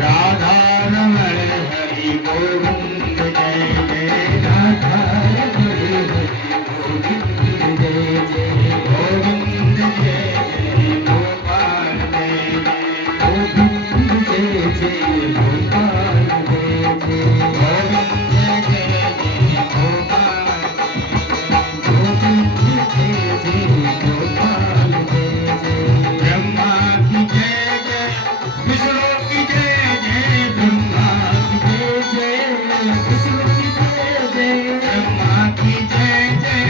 राधा रमण हरि गोविंद जय जय राधा रमण हरि गोविंद जय जय गोविंद जय जय गोपाल जय जय गोविंद जय जय गोपाल जय जय गोविंद जय जय गोपाल गोविंद जय जय गोपाल जय जय ब्रह्मा की जय जय विष्णु की जय जय ब्रह्मा की जय जय विष्णु की जय जय ब्रह्मा की जय जय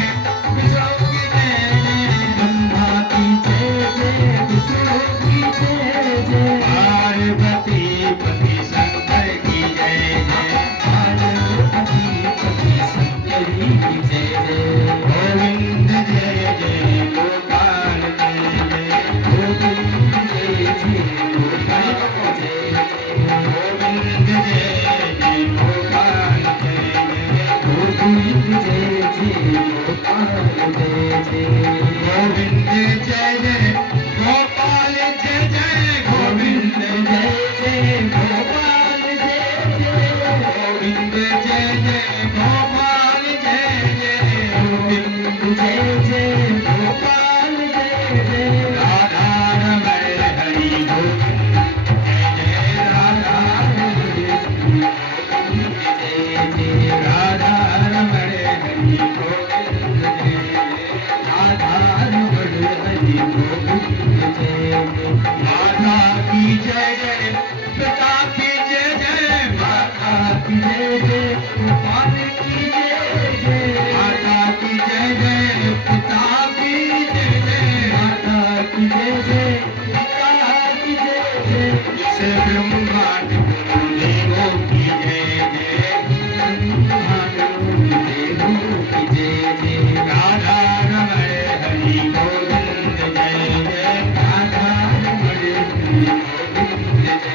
विष्णु की जय जय ब्रह्मा की जय जय विष्णु की जय जय पार्वती पति शंकर की जय जय पार्वती पति शंकर की जय जय गोविंद जय जय गोपाल जय जय गोविंद जय जय गोपाल जय जय गोविंद जय जय गोपाल जय जय गोविंद जय जय गोपाल जय जय गोविंद जय जय गोपाल जय जय गोविंद जय जय गोपाल जय जय गोविंद जय जय गोपाल जय जय गोविंद जय जय गोपाल जय जय राधा रमण हरि गोविंद जय जय राधा रमण जय जय राधा रमण हरि गोविंद जय जय राधा रमण हरि गोविंद जय जय माता की जय जय पिता की जय जय माता की जय जय गोपाल की जय जय माता की जय जय पिता की जय जय माता की जय जय पिता की जय जय जैसे ब्रह्मांड देवों की जय जय ब्रह्मांड देवों की जय जय राधा रमण हरि गोविंद जय जय राधा रमण हरि गोविंद जय जय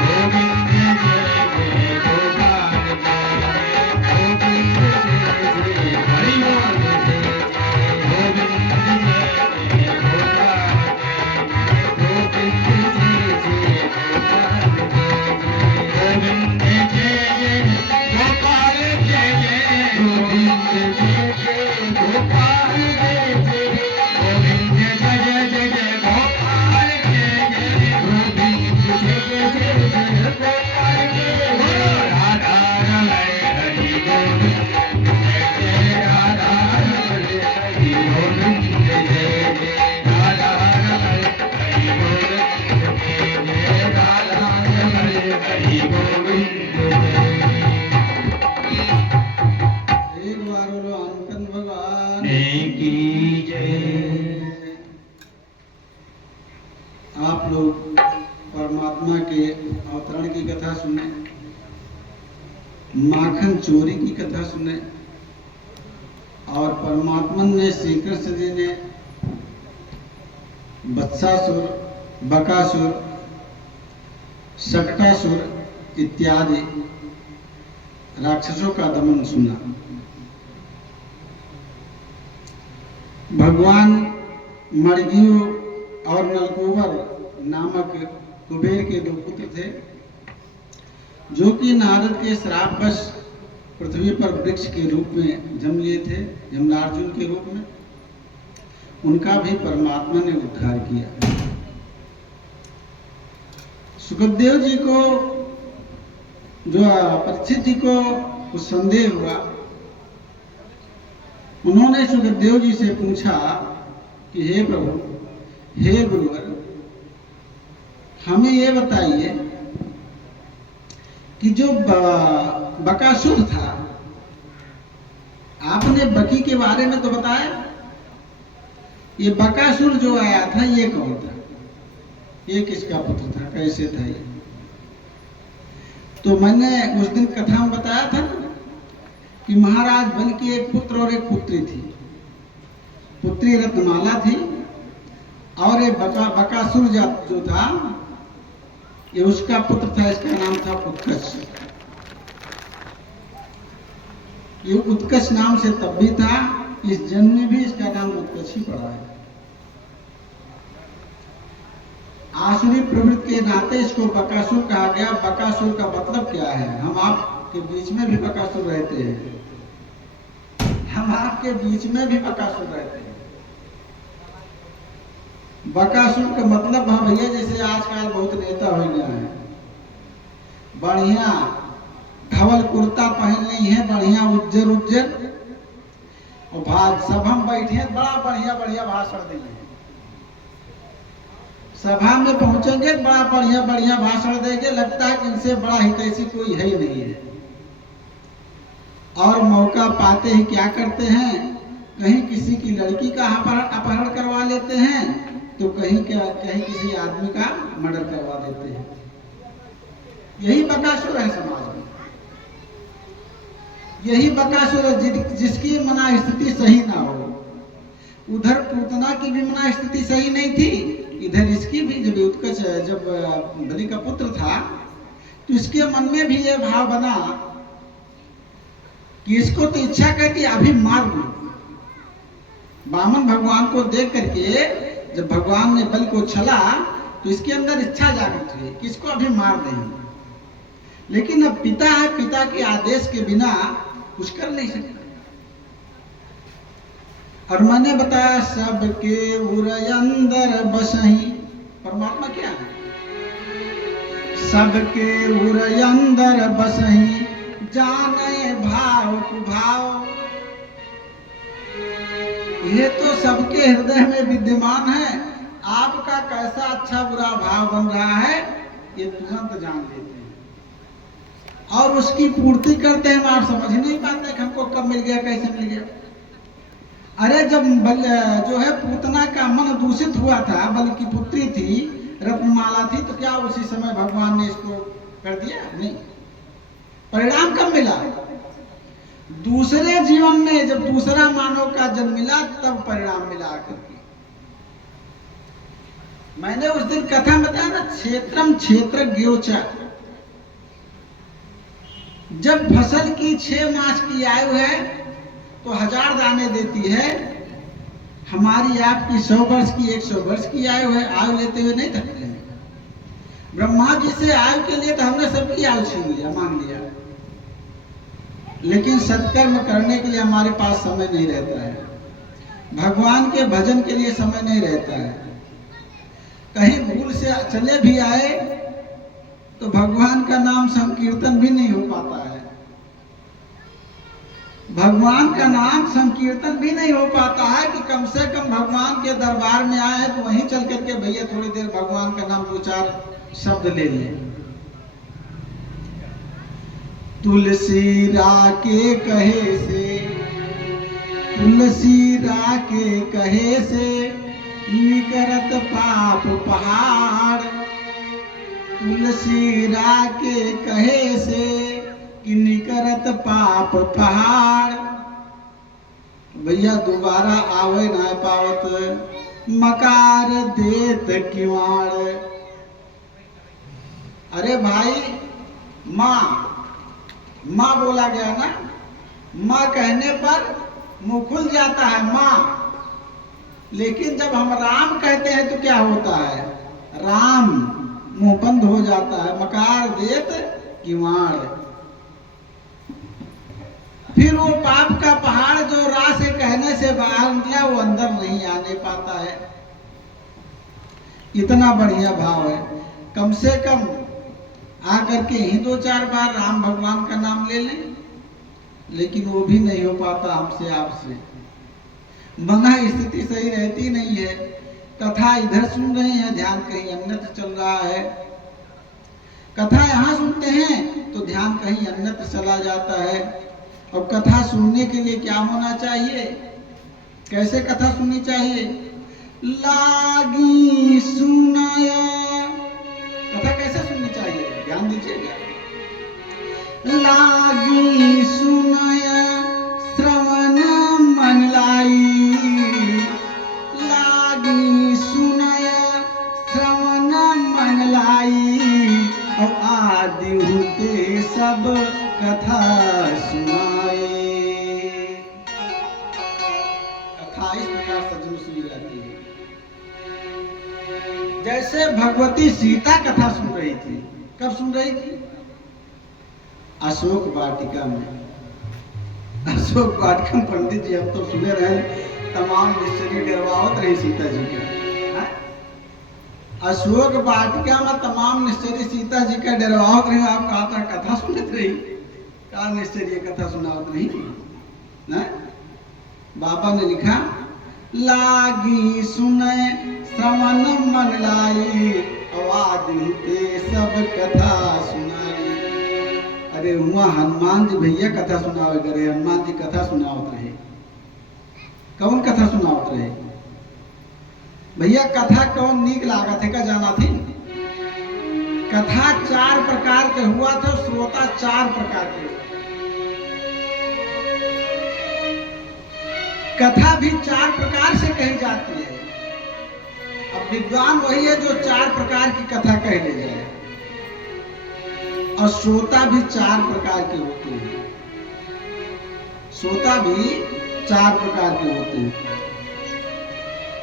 गोविंद जय जय गोपाल जय जय गोविंद जय जय हरि बोल जय जय गोविंद जय जय गोपाल जय जय गोविंद जय जय गोपाल जय जय गोविंद जय जय गोपाल जय जय गोविंद जय जय गोपाल जय जय गोविंद जय जय गोपाल जय जय राधा रमण हरि गोविंद जय जय राधा रमण हरि गोविंद जय जय राधा रमण हरि गोविंद जय जय राधा रमण हरि गोविंद जय एक बार बोलो अंकन भगवान की जय आप लोग परमात्मा के अवतरण की कथा सुने, माखन चोरी की कथा सुने और परमात्मा ने श्री कृष्ण जी ने वत्सासुर, बकासुर, शकटासुर इत्यादि राक्षसों का दमन सुना। भगवान मर्गियो और नलकूबर नामक कुबेर के दो पुत्र थे, जो कि नारद के श्रापवश पृथ्वी पर वृक्ष के रूप में जन्म लिए थे, यमलार्जुन के रूप में। उनका भी परमात्मा ने उद्धार किया। सुखदेव जी को जो परीक्षित जी को कुछ संदेह हुआ, उन्होंने सुखदेव जी से पूछा कि हे प्रभु, हे गुरुवर, हमें ये बताइए कि जो बकासुर था, आपने बकी के बारे में तो बताया, ये बकासुर जो आया था ये कौन था, ये किसका पुत्र था, कैसे था ये? तो मैंने उस दिन कथा में बताया था ना कि महाराज बन की एक पुत्र और एक पुत्री थी। पुत्री रत्नमाला थी और ये बकासुर जो था ये उसका पुत्र था, इसका नाम था उत्कर्ष। ये उत्कर्ष नाम से तब भी था, इस जन्म में भी इसका नाम उत्कर्ष ही पड़ा है। आसुरी प्रवृत्ति के नाते इसको बकासुर कहा गया। बकासुर का मतलब क्या है? हम आपके बीच में भी बकासुर रहते हैं, हम आपके बीच में भी बकासुर रहते हैं। बकासुर का मतलब हाँ भैया, जैसे आजकल बहुत नेता हो गया है, बढ़िया धवल कुर्ता पहन ली है, बढ़िया उज्जर उज्जर, और भाग सब हम बैठे हैं, बड़ा बढ़िया बढ़िया भाषण देंगे। सभा में पहुंचेंगे, बड़ा बढ़िया बढ़िया भाषण देंगे, लगता है कि इनसे बड़ा हितैषी कोई है ही नहीं है। और मौका पाते ही क्या करते हैं, कहीं किसी की लड़की का अपहरण करवा लेते हैं, तो कहीं किसी आदमी का मर्डर करवा देते हैं। यही बकासुर है समाज में, यही बकासुर है जिसकी मना स्थिति सही ना हो। उधर पूतना की भी मना स्थिति सही नहीं थी, इधर इसकी भी। जब उत्कच जब बलि का पुत्र था, तो इसके मन में भी यह भाव बना कि इसको तो इच्छा कहती अभी मार दूं। वामन भगवान को देख करके जब भगवान ने बलि को छला, तो इसके अंदर इच्छा जागृत हुई कि इसको अभी मार दें। लेकिन अब पिता है, पिता के आदेश के बिना कुछ कर नहीं सकता। और मैंने बताया सबके उरय अंदर बसही, परमात्मा क्या है? सबके उरय अंदर बसही, जाने भाव कुभाव। ये तो सबके हृदय में विद्यमान है। आपका कैसा अच्छा बुरा भाव बन रहा है, ये तुरंत जान लेते हैं और उसकी पूर्ति करते हैं। आप समझ नहीं पाते कि हमको कब मिल गया, कैसे मिल गया। अरे जब जो है पूतना का मन दूषित हुआ था, बलि की पुत्री थी, रत्नमाला थी, तो क्या उसी समय भगवान ने इसको कर दिया? नहीं। परिणाम कब मिला? दूसरे जीवन में, जब दूसरा मानव का जन्म मिला, तब परिणाम मिला करके। मैंने उस दिन कथा बताया ना, क्षेत्रम क्षेत्र ग्योचा। जब फसल की 6 मास की आयु है तो 1000 दाने देती है। हमारी आपकी 100 वर्ष की, 100 वर्ष की आयु है। आयु लेते हुए नहीं थकते हैं। ब्रह्मा जी से आयु के लिए तो हमने सबकी आयु छीन लिया, मांग लिया, लेकिन सत्कर्म करने के लिए हमारे पास समय नहीं रहता है। भगवान के भजन के लिए समय नहीं रहता है। कहीं भूल से चले भी आए तो भगवान का नाम संकीर्तन भी नहीं हो पाता है। भगवान का नाम संकीर्तन भी नहीं हो पाता है कि कम से कम भगवान के दरबार में आए तो वहीं चल करके भैया थोड़ी देर भगवान का नाम 2-4 शब्द ले लें। तुलसी राके कहे से, तुलसी राके कहे से, निकरत पाप पहाड़। तुलसी राके कहे से कि निकरत पाप पहाड़। भैया दोबारा आवे ना पावत, मकार देत किवाड़। अरे भाई, माँ बोला गया ना, माँ कहने पर मुंह खुल जाता है माँ। लेकिन जब हम राम कहते हैं तो क्या होता है? राम मुंह बंद हो जाता है। मकार देत किवाड़। फिर वो पाप का पहाड़ जो रा से कहने से बाहर निकला, वो अंदर नहीं आने पाता है। इतना बढ़िया भाव है। कम से कम आकर के ही 2-4 बार राम भगवान का नाम ले लें, लेकिन वो भी नहीं हो पाता हमसे आपसे। मना स्थिति सही रहती नहीं है। कथा इधर सुन रहे हैं, ध्यान कहीं अन्यत्र चल रहा है। कथा यहाँ सुनते हैं तो ध्यान कहीं अन्यत्र चला जाता है। और कथा सुनने के लिए क्या होना चाहिए? कैसे कथा सुननी चाहिए? लागी सुनाया। कथा कैसे सुननी चाहिए? ध्यान दीजिएगा। लागी सुनाया श्रवण मन लाई। लागी सुनाया श्रवण मन लाई। और आदि होते सब कथा सुनाए। कथा इस प्रकार सज्जन सुनी जाती है। जैसे भगवती सीता कथा सुन रही थी। कब सुन रही थी? अशोक वाटिका में। अशोक वाटिका में पंडित जी हम तो सुने रहे, तमाम मिस्त्री डरवावत रही सीता जी के। अशोक वाटिका में तमाम निश्चरी सीता जी का डरवावत रही। आप कहा कथा सुनत रही, का निश्चरी कथा सुनावत रही ना? बाबा ने लिखा, लागी सुने श्रवण मन लाई, आवाज के सब कथा सुनाई। अरे हुआ हनुमान जी भैया कथा सुनावे करे। हनुमान जी कथा सुनावत रहे। कौन कथा सुनावत रहे भैया? कथा कौन नीक लागत है का जाना थी? कथा 4 प्रकार के हुआ था, श्रोता 4 प्रकार के। कथा भी 4 प्रकार से कही जाती है। अब विद्वान वही है जो 4 प्रकार की कथा कह ले जाए। और श्रोता भी 4 प्रकार के होते हैं। श्रोता भी 4 प्रकार के होते हैं।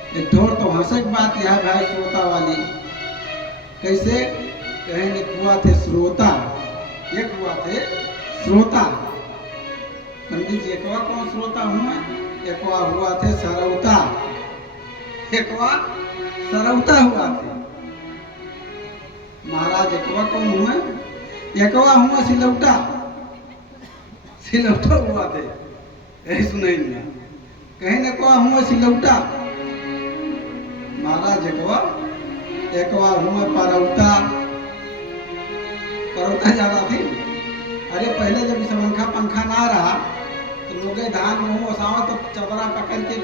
एक ठोर तो हंसक बात यह है भाई श्रोता वाली। कैसे? कहें एक हुआ थे श्रोता, एक हुआ थे श्रोता। पंडित जी एकवा कौन श्रोता हुआ? एकवा हुआ थे सरौता। एकवा सरौता हुआ थे। महाराज एकवा कौन हुआ? एकवा हुआ सिलौटा। सिलौटा हुआ थे। यही सुनाई ना। कहीं न एकवा हुआ सिलौटा। महाराज एकवा हुआ परौता। परौता जाना थी। अरे पहले जब समंखा पंखा ना रहा तो लोग धान मुँह ओसावा तो चबरा पकड़ के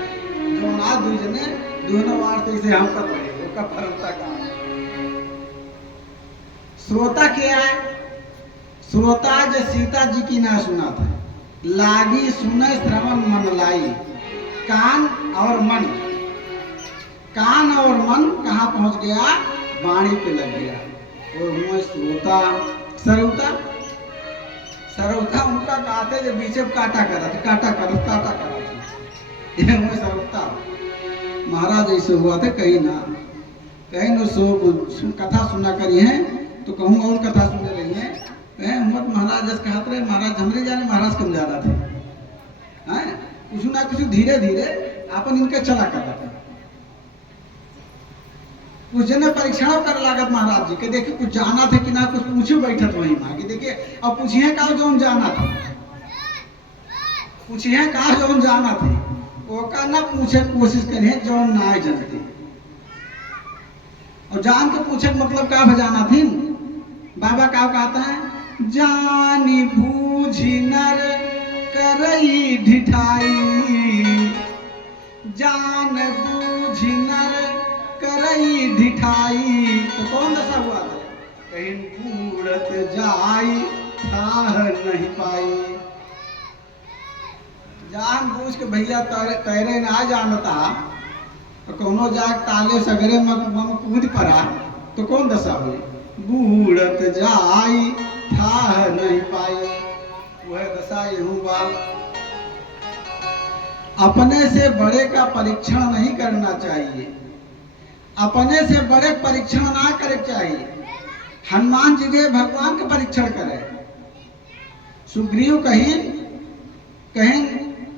जो ना दूजने दोनों वार से इसे हम कर पड़े। उसका परौता का श्रोता क्या है? श्रोता जो सीता जी की ना सुना था। लागी सुने श्रवण मन लाई। कान और मन, कान और मन कहाँ पहुंच गया? वाणी पे लग गया। वो हुआ श्रोता। सरौता, सरौता उनका कहते जो बीचे काटा करत, काटा करत, काटा करत। ये हुआ सरौता। महाराज ऐसे हुआ थे। कहीं ना कहीं न सो कथा सुना करी है तो कहूँ और कथा सुने रही है। महाराज जस कहते रहे, महाराज हमरे जाने महाराज कम जा रहा थे। कुछ ना कुछ धीरे धीरे अपन इनके चला कर रहा था। कुछ जन परीक्षण कर लागत महाराज जी के। देखिए कुछ जाना था कि ना, कुछ पूछे बैठत वहीं मांगे। देखिए अब पूछिए का जो जाना था, पूछिए का जो जाना था, ओका ना पूछे कोशिश करिए जो ना जानते। और जान के पूछे मतलब का भजाना थी। बाबा का कहता है, जानी बूझी नर करई ढिठाई। जान बूझी नर करई ढिठाई। तो कौन दशा हुआ था? कहीं बूढ़त जाई थाह नहीं पाई। जान बूझ के भैया तैरे ना जानता तो कोनो जाग ताले सगरे में कूद पड़ा तो कौन दशा हुई? बूढ़त जाई थाह नहीं पाई। वह दशा यूं बा। अपने से बड़े का परीक्षण नहीं करना चाहिए। अपने से बड़े परीक्षण ना करे चाहिए। हनुमान जी के भगवान का परीक्षण करे। सुग्रीव कहीं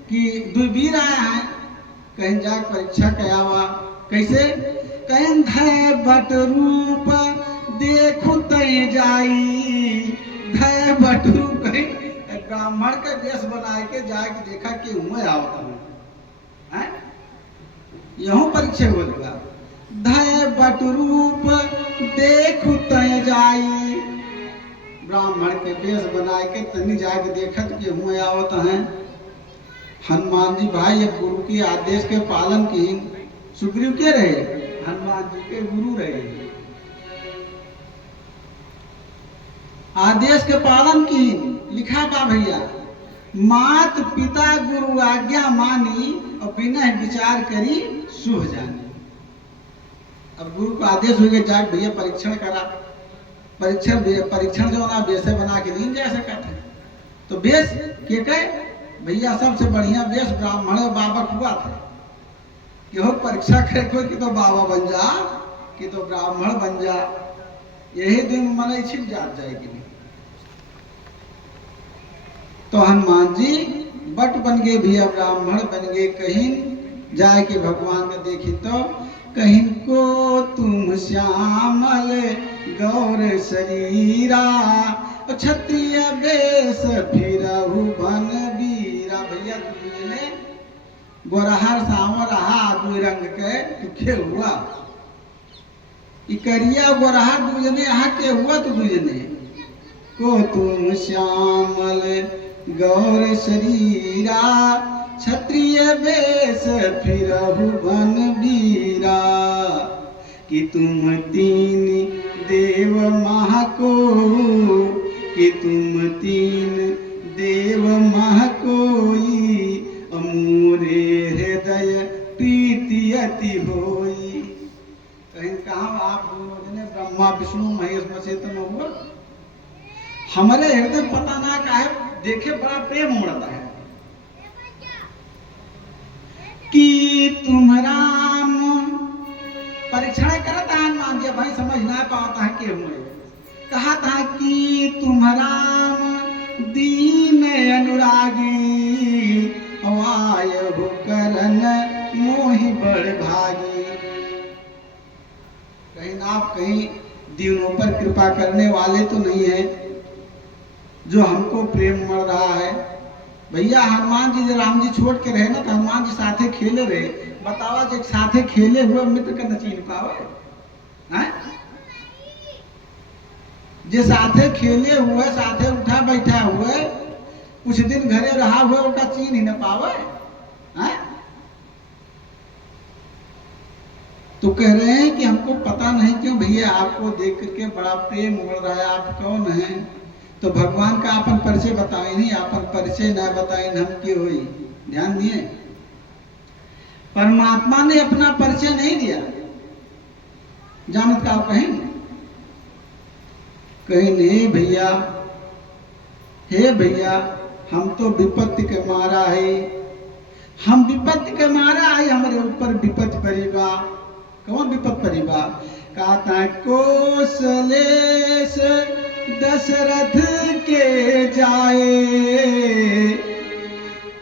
कि दुर्वीर आया है, कहीं जा परीक्षा कया हुआ। कैसे? कहीं धय बट रूप देखु तय जाई। धय बट रूप कहीं ब्राह्मण के वेश बनाए के जाके देखा कि हुए आवता हूँ। यहूँ परीक्षा हो लगा। धय बट रूप देखु तय जाई। ब्राह्मण के वेश बनाए के तनी जाके देखत कि हुए आवत हैं। हनुमान जी भाई अब गुरु के आदेश के पालन की। सुग्रीव के रहे? हनुमान जी के गुरु रहे। आदेश के पालन की लिखा बा भैया। मात पिता गुरु आज्ञा मानी और बिना विचार करी शुभ जानी। अब गुरु का आदेश हो गया जाग भैया परीक्षण करा। परीक्षण जो ना बेसे बना के नहीं जा सकता है। तो बेस के कहे भैया सबसे बढ़िया बेस ब्राह्मण बाबा हुआ था कि हो परीक्षा करे कोई कि तो बाबा बन जा। कि तो ब्राह्मण बन जा, यही दिन मन छिप जात जाएगी। तो हनुमान जी बट बन गए भैया, ब्राह्मण बन गए। कहीं जाए के भगवान ने देखी तो कहीं को तुम श्यामल गौर शरीरा, क्षत्रिय वेश फिरहु भन वीरा। भैया तुमने गोरहर सांवरहा दू रंग के तुखे हुआ, करिया गोरहर दूजने यहाँ के हुआ तो दूजने को तुम श्यामल गौर शरीरा, क्षत्रिय वेश फिरहु भन वीरा। कि तुम तीन देव महा को, कि तुम तीन देव महा कोई, अमूरे हृदय प्रीति अति होई। कहीं कहा आप दोनों ने ब्रह्मा विष्णु महेश मचेतन में हुआ, हमारे हृदय पता ना का है, देखे बड़ा प्रेम उमड़ता है। कि तुम राम परीक्षण करता हनुमान जी, भाई समझ ना पाता है के हुए। कहा था कि तुम राम दीन अनुरागी, आय हो करन मोहि बड़ भागी। कहीं आप कहीं दीनों पर कृपा करने वाले तो नहीं है जो हमको प्रेम मर रहा है। भैया हनुमान जी जब राम जी छोड़ के रहे ना तो हनुमान जी साथे खेले रहे। बतावा जो साथे खेले हुए मित्र का न चीन पावे हैं, जे साथे खेले हुए साथे उठा बैठा हुए कुछ दिन घरे रहा हुआ उनका चीन ही न पावे हैं। तो कह रहे हैं कि हमको पता नहीं क्यों भैया आपको देख करके बड़ा प्रेम उमड़ रहा है, आप कौन हैं? तो भगवान का अपन परिचय बताए नहीं, अपन परिचय न बताए हम क्यों हुई। ध्यान दिए, परमात्मा ने अपना परिचय नहीं दिया। जानत का आप कहें कहीं नहीं भैया, हे भैया हम तो विपत्ति के मारा है, हम विपत्ति के मारा है, हमारे ऊपर विपत्ति परिवा। कौन विपत्ति परिवा? कहता कोसलेश दशरथ के जाए,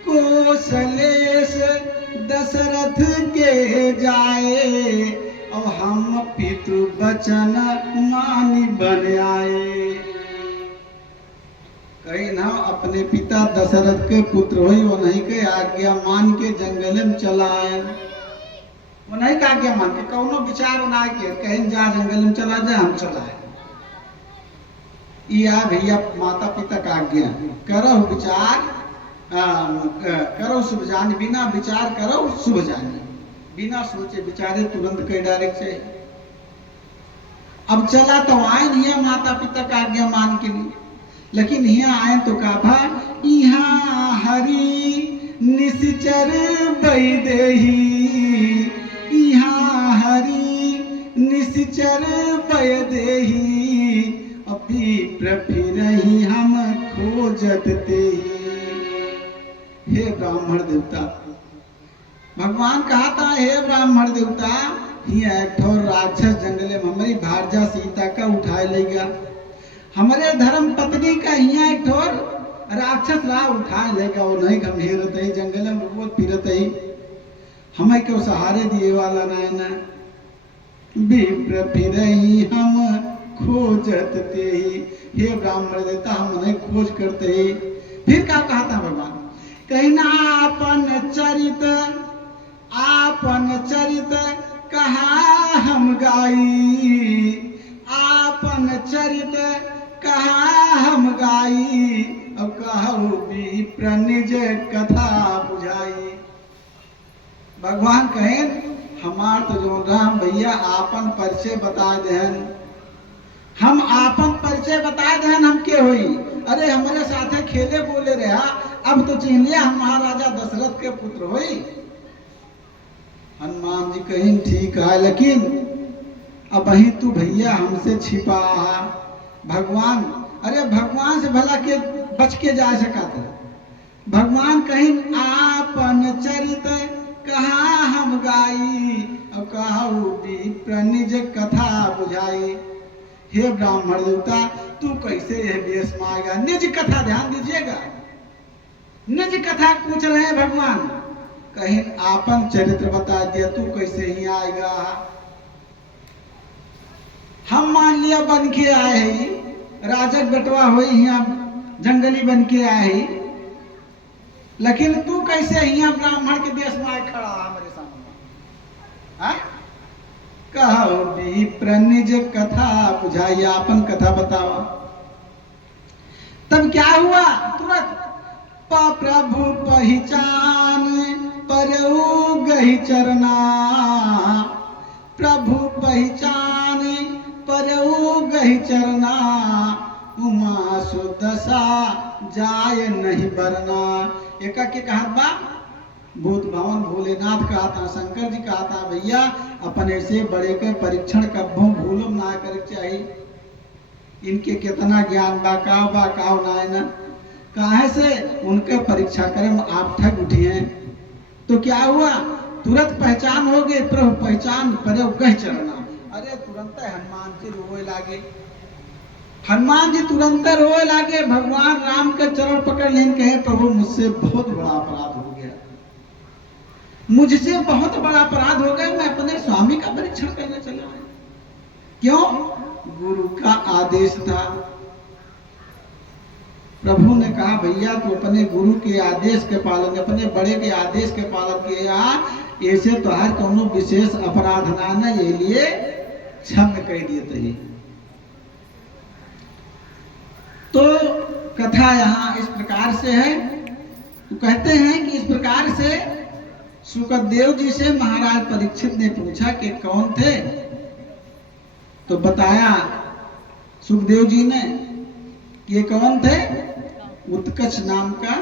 कोसलेश दशरथ के जाए, और हम पितु बचन मानी बन आए। कहीं ना अपने पिता दशरथ के पुत्र हुई, वो नहीं के आज्ञा मान के जंगल में चला आए। वो नहीं का आज्ञा मान के कौनो विचार ना के कहीं जा जंगल में चला जाए, हम चलाए। या भैया माता पिता का आज्ञा करो विचार, करो शुभ जानी, बिना विचार करो शुभ जानी, बिना सोचे विचारे तुरंत कई डायरेक्ट से। अब चला तो आए नहीं है माता पिता का आज्ञा मान के लिए, लेकिन यहाँ आए तो कहा यहाँ हरि निश्चर बैदेही, यहाँ हरि निश्चर बैदेही, अभी प्रफिरही हम खोजत तेही। हे ब्राह्मण देवता, भगवान कहा था हे ब्राह्मण देवता, हिया एक ठोर राक्षस जंगले में हमारी भारजा सीता का उठाए ले गया। हमारे धर्म पत्नी का हिया एक ठोर राक्षस ला उठाए ले गया। वो नहीं हम हेरत ही जंगल में रोज फिरत ही, हमें क्यों सहारे दिए वाला ना विप्र फिरही हम खोजत ते ही। हे ब्राह्मण देवता हम नहीं खोज करते ही। फिर क्या कहा था भगवान? कहना आपन चरित कहा हम गाई, आपन चरित कहा हम गाई, अब कहू विप्र निज कथा बुझाई। भगवान कहें हमार तो जो राम भैया आपन परिचय बता देहन, हम आपन परिचय बता देहन, हम के हुई। अरे हमारे साथे खेले बोले रहा, अब तो चिन्ह लिया हम महाराजा दशरथ के पुत्र हुई। हनुमान जी कहीं ठीक है, लेकिन अब वही तू भैया हमसे छिपा। भगवान, अरे भगवान से भला के बच के जा सका था। भगवान कहीं आपन चरित कहाँ हम गाई और कहू विप्र निज कथा बुझाई। हे ब्राह्मण देवता, तू कैसे है वेश में आएगा? निज कथा, ध्यान दीजिएगा, निज कथा पूछ रहे हैं भगवान। कहीं आपन चरित्र बता दिया, तू कैसे ही आएगा? हम मान लिया बन के आए ही, राजक बटवा हो यहाँ जंगली बन के आए ही, लेकिन तू कैसे यहाँ ब्राह्मण के देश में आए खड़ा हमारे सामने? हाँ? कहो विप्र निज कथा बुझाइए, आपन कथा बताओ। तब क्या हुआ? तुरंत प्रभु पहचान परऊ गही चरना, प्रभु पहचान परऊ गही चरना, उमा सुदशा जाय नहीं बरना। एका के कहा बा भूत भवन भोलेनाथ कहा था, शंकर जी कहा था, भैया अपने से बड़े के परीक्षण कब्बों भूलो ना कर चाहिए। इनके कितना ज्ञान बाकाव ना है ना, काहे से उनके परीक्षा करें आप ठग उठे हैं। तो क्या हुआ? तुरंत पहचान हो गए, प्रभु पहचान पर गह चरना। अरे तुरंत हनुमान जी रोए लागे, हनुमान जी तुरंत रोए लागे, भगवान राम के चरण पकड़ लेन कहे प्रभु मुझसे बहुत बड़ा अपराध हो गया, मुझसे बहुत बड़ा अपराध हो गया, मैं अपने स्वामी का परीक्षण करने चला। क्यों? गुरु का आदेश था। प्रभु ने कहा भैया तू अपने गुरु के आदेश के पालन, अपने बड़े के आदेश के पालन किया, ऐसे तो हर कोनो विशेष अपराध ना न, ये लिए क्षम कह दिए थे। तो कथा यहाँ इस प्रकार से है। तो कहते हैं कि इस प्रकार से सुखदेव जी से महाराज परीक्षित ने पूछा कि कौन थे, तो बताया सुखदेव जी ने कि ये कौन थे? उत्कच नाम का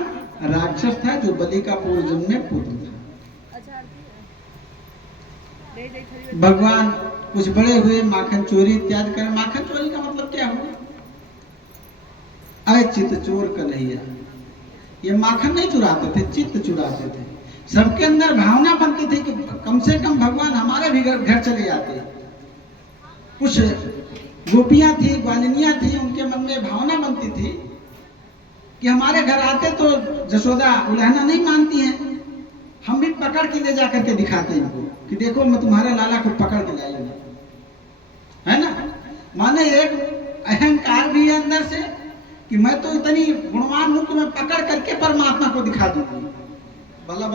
राक्षस था जो बलि का पूर्व जन्म में पुत्र था। भगवान कुछ बड़े हुए, माखन चोरी इत्यादि कर। माखन चोरी का मतलब क्या हुआ? अरे चित्त चोर कन्हैया, ये माखन नहीं चुराते थे, चित्त चुराते थे। सबके अंदर भावना बनती थी कि कम से कम भगवान हमारे भी घर चले जाते। कुछ गोपियां थी, ग्वालिनियां थी, उनके मन में भावना बनती थी कि हमारे घर आते तो जसोदा उल्हना नहीं मानती हैं, हम भी पकड़ के ले जाकर के दिखाते हैं इनको कि देखो मैं तुम्हारे लाला को पकड़ के लाई हूं, है ना। माने एक अहंकार भी है अंदर से कि मैं तो इतनी गुणवान हूं कि मैं पकड़ करके परमात्मा को दिखा दूंगी। भला